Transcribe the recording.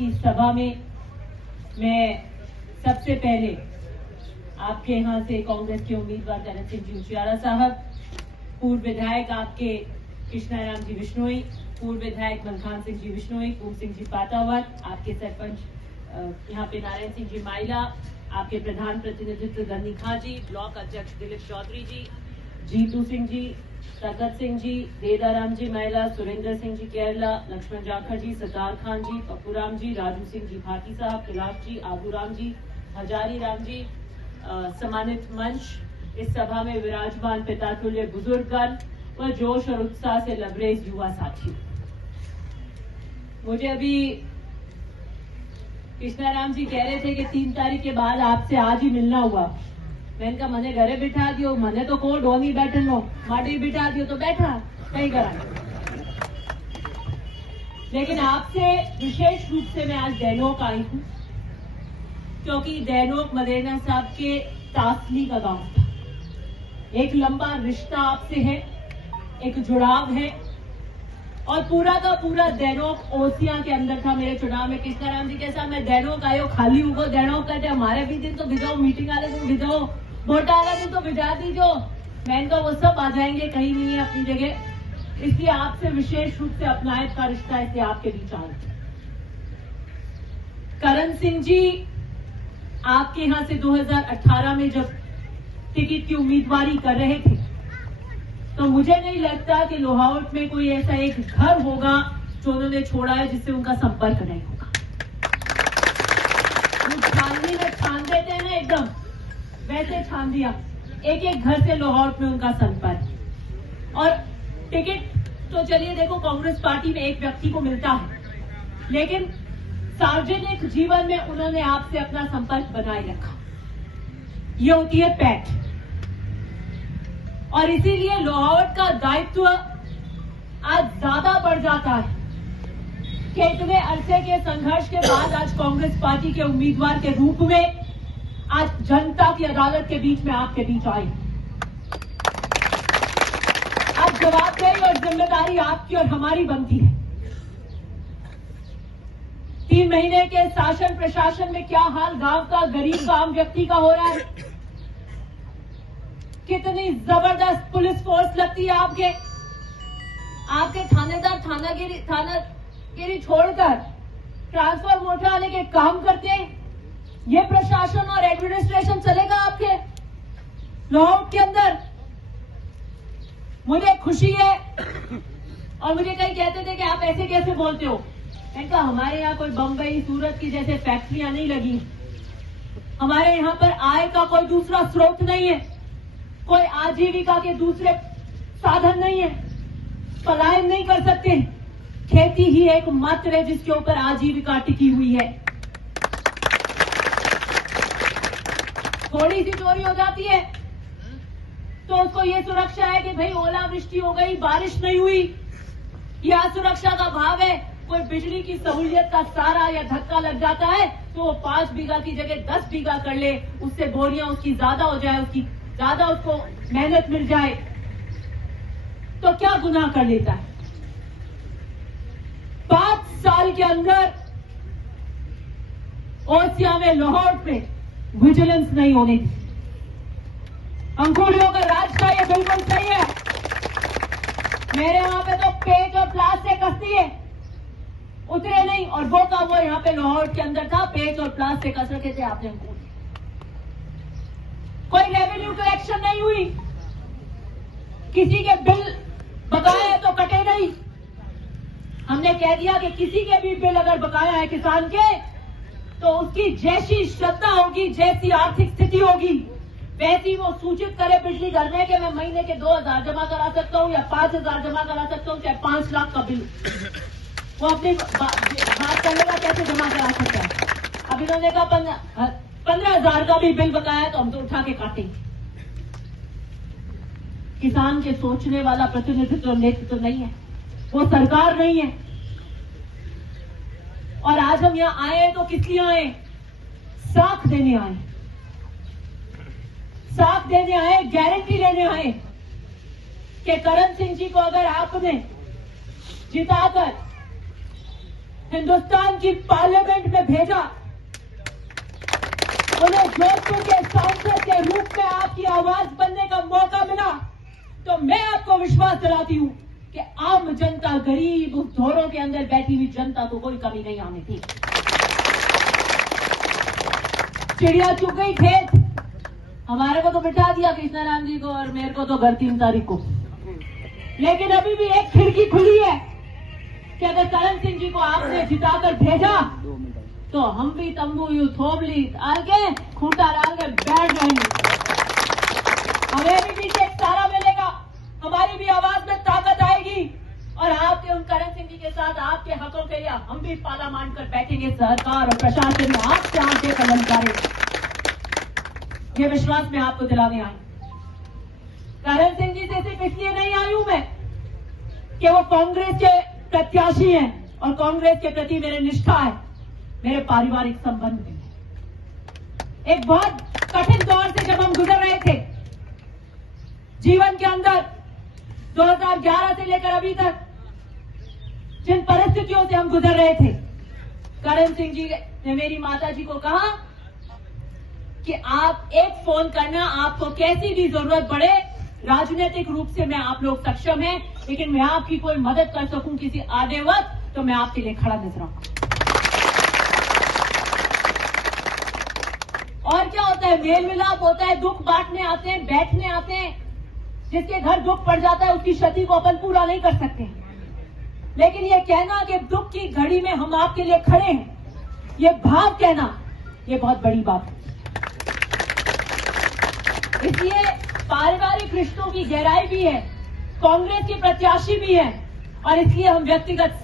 की सभा में मैं सबसे पहले आपके यहाँ से कांग्रेस के उम्मीदवार करण सिंह जी उचियारा साहब, पूर्व विधायक आपके कृष्णाराम जी बिश्नोई, पूर्व विधायक मलखान सिंह जी बिश्नोई, पूर्व सिंह जी पातावर, आपके सरपंच यहाँ पे नारायण सिंह जी माइला, आपके प्रधान प्रतिनिधित्व गन्नी खां जी, ब्लॉक अध्यक्ष दिलीप चौधरी जी, जीतू सिंह जी, सकत सिंह जी, देदाराम जी महिला, सुरेंद्र सिंह जी केरला, लक्ष्मण जाखड़ जी, सतार खान जी, पप्पूराम जी, राजू सिंह जी भाटी साहब, कैलाश जी, आबूराम जी, हजारी राम जी, सम्मानित मंच, इस सभा में विराजमान पितातुल्य बुजुर्गगण व जोश और उत्साह से लबरेज युवा साथी। मुझे अभी कृष्णाराम जी कह रहे थे कि 3 तारीख के बाद आपसे आज ही मिलना हुआ। मैंने कहा मने घरे बिठा दियो, मने तो को डोनी बैठन लो, माटी बिठा दियो तो बैठा कहीं करा। लेकिन आपसे विशेष रूप से मैं आज डेनोक आई हूं, क्योंकि डेनोक मदेना साहब के तासली का गांव था। एक लंबा रिश्ता आपसे है, एक जुड़ाव है, और पूरा का पूरा डेनोक ओसिया के अंदर था। मेरे चुनाव में कृष्णाराम जी के साथ मैं डेनोक आयो खाली उगो डेनोक कहते हमारे भी दिन तो भिजाओ, मीटिंग वाले दिन भिजाओ, वोट वाला दिन तो भिजा दीजो। मैंने कहा वो सब आ जाएंगे, कहीं नहीं है अपनी जगह, इसलिए आपसे विशेष रूप से अपनायत का रिश्ता है, इसलिए आपके बीच आए। करण सिंह जी आपके यहां से 2018 में जब टिकट की उम्मीदवारी कर रहे थे, तो मुझे नहीं लगता कि लोहावट में कोई ऐसा एक घर होगा जो उन्होंने छोड़ा है जिससे उनका संपर्क नहीं होगा। छाननी में छान देते हैं ना, एकदम वैसे छान दिया, एक एक घर से लोहावट में उनका संपर्क। और टिकट तो चलिए देखो कांग्रेस पार्टी में एक व्यक्ति को मिलता है, लेकिन सार्वजनिक जीवन में उन्होंने आपसे अपना संपर्क बनाए रखा। ये होती है पैठ, और इसीलिए लोहावट का दायित्व आज ज्यादा बढ़ जाता है कि इतने अरसे के संघर्ष के बाद आज कांग्रेस पार्टी के उम्मीदवार के रूप में आज जनता की अदालत के बीच में आपके बीच आए। आज जवाबदेही और जिम्मेदारी आपकी और हमारी बनती है। 3 महीने के शासन प्रशासन में क्या हाल गांव का, गरीब का, आम व्यक्ति का हो रहा है। कितनी जबरदस्त पुलिस फोर्स लगती है आपके थानेदार थानागिरी छोड़कर ट्रांसफर मोटर आने के काम करते हैं। ये प्रशासन और एडमिनिस्ट्रेशन चलेगा आपके लोहावट के अंदर। मुझे खुशी है, और मुझे कई कहते थे कि आप ऐसे कैसे बोलते हो। मैंने कहा हमारे यहाँ कोई बंबई सूरत की जैसे फैक्ट्रियां नहीं लगी, हमारे यहाँ पर आय का कोई दूसरा स्रोत नहीं है, कोई आजीविका के दूसरे साधन नहीं है, पलायन नहीं कर सकते। खेती ही एकमात्र है जिसके ऊपर आजीविका टिकी हुई है। थोड़ी सी चोरी हो जाती है तो उसको ये सुरक्षा है कि भाई ओलावृष्टि हो गई, बारिश नहीं हुई, यह सुरक्षा का भाव है। कोई बिजली की सहूलियत का सारा या धक्का लग जाता है तो वो 5 बीघा की जगह 10 बीघा कर ले, उससे बोरियां उसकी ज्यादा हो जाए, उसकी ज्यादा उसको मेहनत मिल जाए, तो क्या गुनाह कर लेता है। 5 साल के अंदर ओसिया में, लाहौर में विजिलेंस नहीं होनी थी। अंकुरियों का राज था, ये बिल्कुल सही है। मेरे वहां पे तो पेच और प्लास से कसती है, उतरे नहीं, और वो का वो यहाँ पे लाहौर के अंदर था, पेच और प्लास से कस रखे थे आपने अंकुर। कोई रेवेन्यू कलेक्शन नहीं हुई, किसी के बिल बकाया है तो कटे नहीं। हमने कह दिया कि किसी के भी बिल अगर बकाया है किसान के, तो उसकी जैसी श्रद्धा होगी, जैसी आर्थिक स्थिति होगी, वैसी वो सूचित करे बिजली घर में कि मैं महीने के 2000 जमा करा सकता हूं या 5000 जमा करा सकता हूं, चाहे 5 लाख का बिल। वो अपनी बात करेगा कैसे जमा करा सकता है। अब इन्होंने कहा 15,000 का भी बिल बकाया है तो हम तो उठा के काटेंगे। किसान के सोचने वाला प्रतिनिधित्व नेतृत्व नहीं है, वो सरकार नहीं है। और आज हम यहां आए तो किस लिए आए? साख देने आए, साख देने आए, गारंटी लेने आए कि करण सिंह जी को अगर आपने जिताकर हिंदुस्तान की पार्लियामेंट में भेजा, उन्हें जोधपुर के सांसद के रूप में आपकी आवाज बनने का मौका मिला, तो मैं आपको विश्वास दिलाती हूं कि आम जनता, गरीब घरों के अंदर बैठी हुई जनता को कोई कमी नहीं आने थी। चिड़िया चुग गई खेत, हमारे को तो बिठा दिया कृष्णाराम जी को और मेरे को तो घर 3 तारीख को, लेकिन अभी भी एक खिड़की खुली है कि अगर करण सिंह जी को आपने जिताकर भेजा तो हम भी तंबू यू थोबली डाल के खूंटा डाल के बैठ जाएंगे। हमें भी पीछे एक सहारा मिलेगा, हमारी भी आवाज में ताकत आएगी और आपके उन करण सिंह जी के साथ आपके हकों के लिए हम भी पाला मान कर बैठेंगे। सरकार और प्रशासन में आपसे आगे कदम उठाएंगे, ये विश्वास मैं आपको दिलाने आई। करण सिंह जी से सिर्फ इसलिए नहीं आई हूं मैं कि वो कांग्रेस के प्रत्याशी हैं और कांग्रेस के प्रति मेरे निष्ठा है, मेरे पारिवारिक संबंध में। एक बहुत कठिन दौर से जब हम गुजर रहे थे जीवन के अंदर, 2011 से लेकर अभी तक जिन परिस्थितियों से हम गुजर रहे थे, करण सिंह जी ने मेरी माता जी को कहा कि आप एक फोन करना, आपको कैसी भी जरूरत पड़े, राजनीतिक रूप से मैं आप लोग सक्षम हैं, लेकिन मैं आपकी कोई मदद कर सकूं किसी आधे वक्त तो मैं आपके लिए खड़ा नजर आऊंगा। और क्या होता है, मेल मिलाप होता है, दुख बांटने आते हैं, बैठने आते हैं। जिसके घर दुख पड़ जाता है उसकी क्षति को अपन पूरा नहीं कर सकते, लेकिन ये कहना कि दुख की घड़ी में हम आपके लिए खड़े हैं, ये भाव कहना, ये बहुत बड़ी बात है। इसलिए पारिवारिक रिश्तों की गहराई भी है, कांग्रेस के प्रत्याशी भी है और इसलिए हम व्यक्तिगत